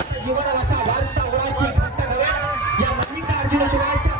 जीवन असा वारसा उडाशी भक्त नव्हे. या मल्लिकार्जुन सुराच्या